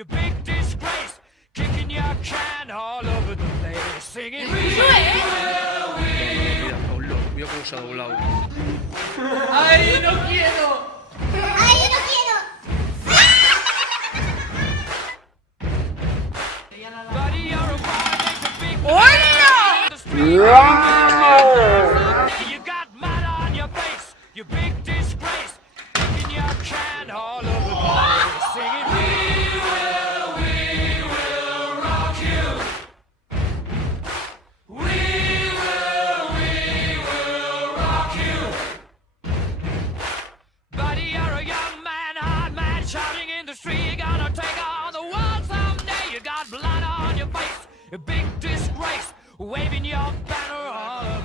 you big disgrace, kicking your can all over the place, singing. Mira, Mira cómo se ha doblado. ¡Ay, no quiero! ¡Ay, yo no quiero! Buddy, you're a boy, makes a big ¡Hola! the street. You got mud on your face, you big disgrace, kicking your can all over the place, singing. We will rock you. We will rock you. Buddy, you're a young man, hard man, shouting in the street. You're gonna take on the world someday. You got blood on your face, a big disgrace, waving your banner all